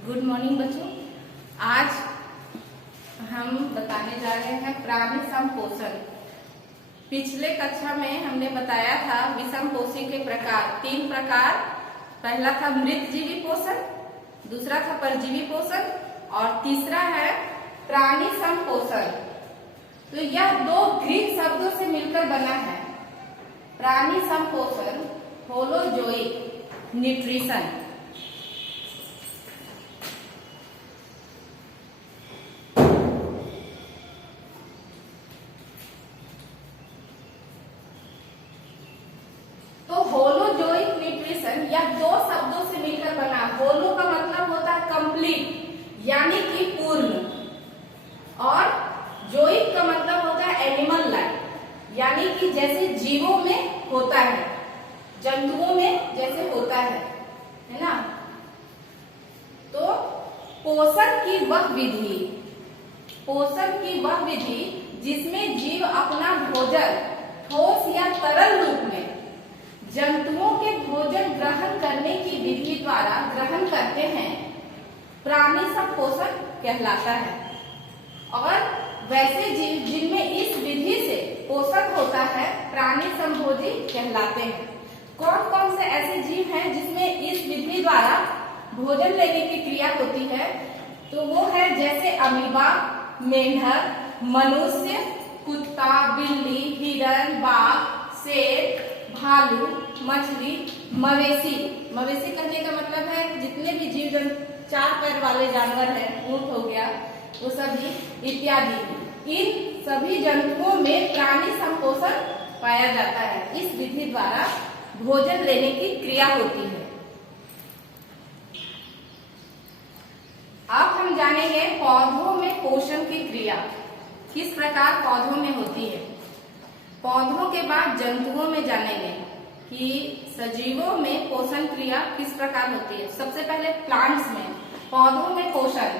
Good morning बच्चों। आज हम बताने जा रहे हैं प्राणी संपोषण। पिछले कक्षा में हमने बताया था विषमपोषी के प्रकार, 3 प्रकार। पहला था मृतजीवी पोषण, दूसरा था परजीवी पोषण और तीसरा है प्राणी संपोषण। तो यह 2 ग्रीक शब्दों से मिलकर बना है। प्राणी संपोषण होलोजोइक न्यूट्रिशन। तो होलोजोइक न्यूट्रिशन यह 2 शब्दों से मिलकर बना। होलो का मतलब होता है कंप्लीट यानी कि पूर्ण, और जोइक का मतलब होता है एनिमल लाइफ यानी कि जैसे जीवों में होता है, जंतुओं में जैसे होता है ना। तो पोषण की वह विधि जिसमें जीव अपना भोजन ठोस या तरल रूप में जंतुओं के भोजन ग्रहण करने की विधि द्वारा ग्रहण करते हैं, प्राणी संपोषण कहलाता है। और वैसे जीव जिनमें इस विधि से पोषण होता है प्राणी संभोजी कहलाते हैं। कौन कौन से ऐसे जीव हैं जिसमें इस विधि द्वारा भोजन लेने की क्रिया होती है? तो वो है जैसे अमीबा, मेंढक, मनुष्य, कुत्ता, बिल्ली, हिरण, बाघ, शेर, भालू, मछली, मवेशी। मवेशी कहने का मतलब है जितने भी जीव जंतु 4 पैर वाले जानवर हैं, ऊंट हो गया, वो सभी इत्यादि। इन सभी जंतुओं में प्राणी संपोषण पाया जाता है। इस विधि द्वारा भोजन लेने की क्रिया होती है। अब हम जानेंगे पौधों में पोषण की क्रिया किस प्रकार पौधों में होती है। पौधों के बाद जंतुओं में जानेंगे कि सजीवों में पोषण क्रिया किस प्रकार होती है। सबसे पहले प्लांट्स में, पौधों में पोषण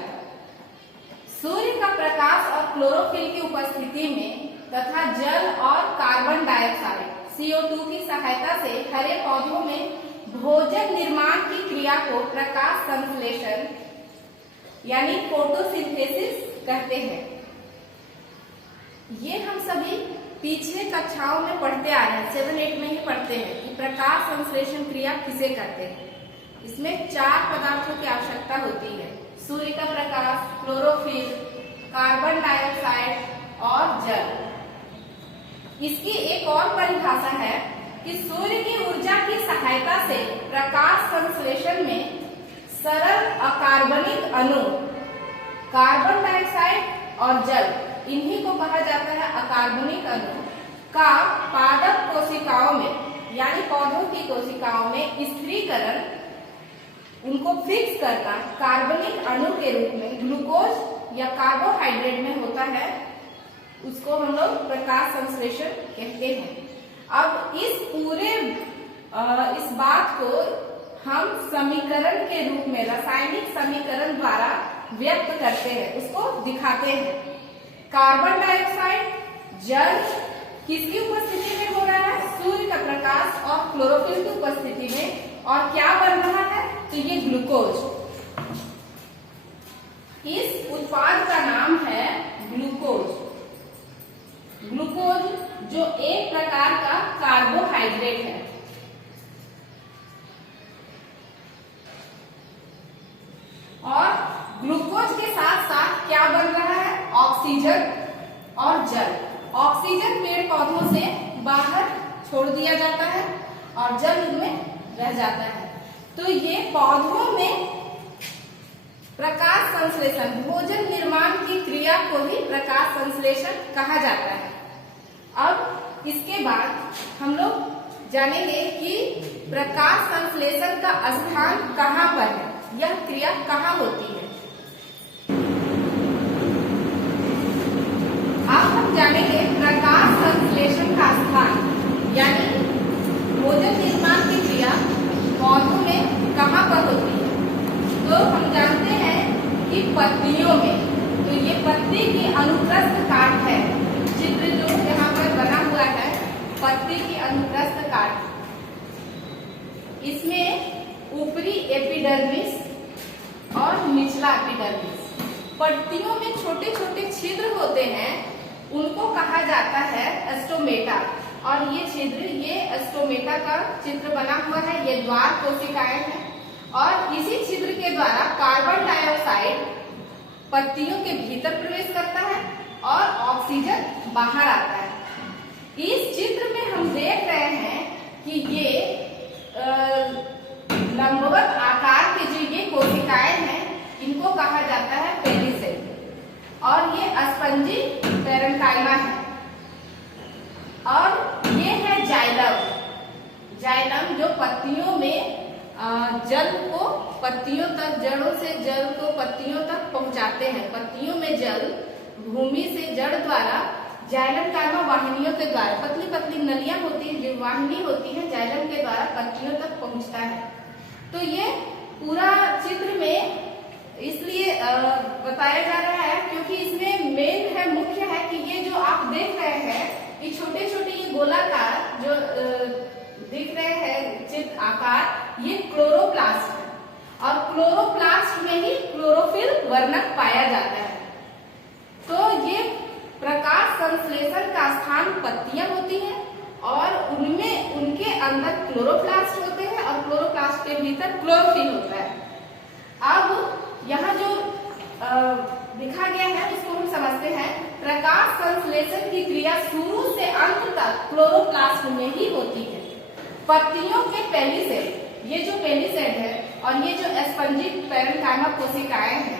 सूर्य का प्रकाश और क्लोरोफिल की उपस्थिति में तथा जल और कार्बन डाइऑक्साइड CO2 की सहायता से हरे पौधों में भोजन निर्माण की क्रिया को प्रकाश संश्लेषण यानी फोटोसिंथेसिस कहते हैं। ये हम सभी पिछले कक्षाओं में पढ़ते आ रहे हैं, 7-8 में ही पढ़ते हैं कि प्रकाश संश्लेषण क्रिया किसे कहते हैं। इसमें 4 पदार्थों की आवश्यकता होती है: सूर्य का प्रकाश, क्लोरोफिल, कार्बन डाइऑक्साइड और जल। इसकी एक और परिभाषा है कि सूर्य की ऊर्जा की सहायता से प्रकाश संश्लेषण में सरल अकार्बनिक अणु, कार्बन डाइऑक्साइड और जल, इन्हीं को कहा जाता है अकार्बनिक अणु, का पादप कोशिकाओं में यानी पौधों की कोशिकाओं में स्थिरीकरण, उनको फिक्स करना कार्बनिक अणु के रूप में ग्लूकोज या कार्बोहाइड्रेट में होता है, उसको हम लोग प्रकाश संश्लेषण कहते हैं। अब इस बात को हम समीकरण के रूप में रासायनिक समीकरण द्वारा व्यक्त करते हैं, उसको दिखाते हैं। कार्बन डाइऑक्साइड, जल किसकी उपस्थिति में हो रहा है? सूर्य का प्रकाश और क्लोरोफिल की उपस्थिति में। और क्या बन रहा है? तो ये ग्लूकोज। इस उत्पाद का नाम है ग्लूकोज। ग्लूकोज जो एक प्रकार का कार्बोहाइड्रेट है। और ग्लूकोज के साथ साथ क्या बन रहा है? ऑक्सीजन और जल। ऑक्सीजन पेड़ पौधों से बाहर छोड़ दिया जाता है और जल उनमें रह जाता है। तो ये पौधों में प्रकाश संश्लेषण, भोजन निर्माण की क्रिया को ही प्रकाश संश्लेषण कहा जाता है। अब इसके बाद हम लोग जानेंगे कि प्रकाश संश्लेषण का स्थान कहाँ पर है, यह क्रिया कहाँ होती है। अब हम जानेंगे प्रकाश संश्लेषण का स्थान यानी भोजन निर्माण की क्रिया पौधों में कहाँ पर होती है। तो हम जानते हैं कि पत्तियों में, तो ये पत्ती की अनुप्रस्थ काट है, चित्र जो यहाँ पर बना हुआ है पत्ती की अनुप्रस्थ काट। इसमें ऊपरी एपिडर्मिस और निचला एपिडर्मिस। पत्तियों में छोटे छोटे छिद्र होते हैं, उनको कहा जाता है स्टोमेटा। और ये छिद्र, ये स्टोमेटा का चित्र बना हुआ है, ये द्वार कोशिकाएं हैं और इसी छिद्र के द्वारा कार्बन डाइऑक्साइड पत्तियों के भीतर प्रवेश करता है और ऑक्सीजन बाहर आता है। इस चित्र में हम देख रहे हैं कि ये लंबवत आकार के जो ये कोशिकाएं हैं, इनको कहा जाता है पेरिसेल और ये स्पंजी पैरेन्काइमा है। और ये है जाइलम। जाइलम जो पत्तियों में जल को पत्तियों तक, जड़ों से जल को पत्तियों तक पहुंचाते हैं। पत्तियों में जल भूमि से जड़ द्वारा जाइलम काइमा वाहिनियों के द्वारा, पतली पतली नलियां होती है, जो वाहिनी होती है, जाइलम के द्वारा पत्तियों तक पहुंचता है। तो ये पूरा चित्र में इसलिए बताया जा रहा है क्योंकि इसमें मेन है, मुख्य है कि ये जो आप देख रहे हैं, ये छोटे छोटे ये गोलाकार जो दिख रहे हैं चित्र आकार, ये क्लोरोप्लास्ट है और क्लोरोप्लास्ट में ही क्लोरोफिल वर्णक पाया जाता है। तो ये प्रकाश संश्लेषण का स्थान पत्तियां होती हैं और उनमें उनके अंदर क्लोरोप्लास्ट होते हैं और क्लोरोप्लास्ट के भीतर क्लोरोफिल होता है। अब यहाँ जो लिखा गया है उसको हम समझते हैं। प्रकाश संश्लेषण की क्रिया शुरू से अंत तक क्लोरोप्लास्ट में ही होती है। पत्तियों के पेलिसेड, ये जो पेलिसेड है और ये जो स्पंजी पैरेन्काइमा कोशिकाएं हैं,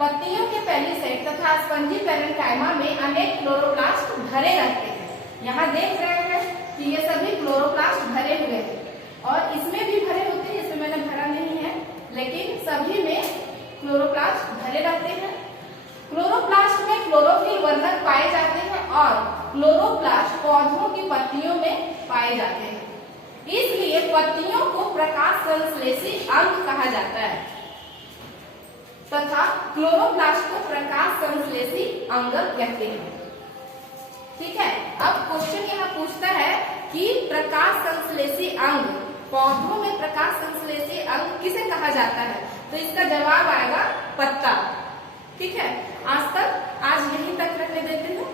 पत्तियों के पेलिसेड तथा स्पंजी पैरेन्काइमा में अनेक क्लोरोप्लास्ट भरे रहते हैं। यहाँ देख रहे हैं कि ये सभी क्लोरोप्लास्ट भरे हुए हैं और इसमें भी भरे होते हैं, इसमें मैंने भरा नहीं है, लेकिन सभी में क्लोरोप्लास्ट भरे रहते हैं। क्लोरोप्लास्ट में क्लोरोफिल वर्णक पाए जाते हैं और क्लोरोप्लास्ट पौधों की पत्तियों में पाए जाते हैं। इसलिए पत्तियों को प्रकाश संश्लेषी अंग कहा जाता है तथा क्लोरोप्लास्ट को प्रकाश संश्लेषी अंग कहते हैं। ठीक है, अब क्वेश्चन यहाँ पूछता है कि प्रकाश संश्लेषी अंग, पौधों में प्रकाश संश्लेषी अंग किसे कहा जाता है? तो इसका जवाब आएगा पत्ता। ठीक है, आज यहीं तक रखने देते हैं।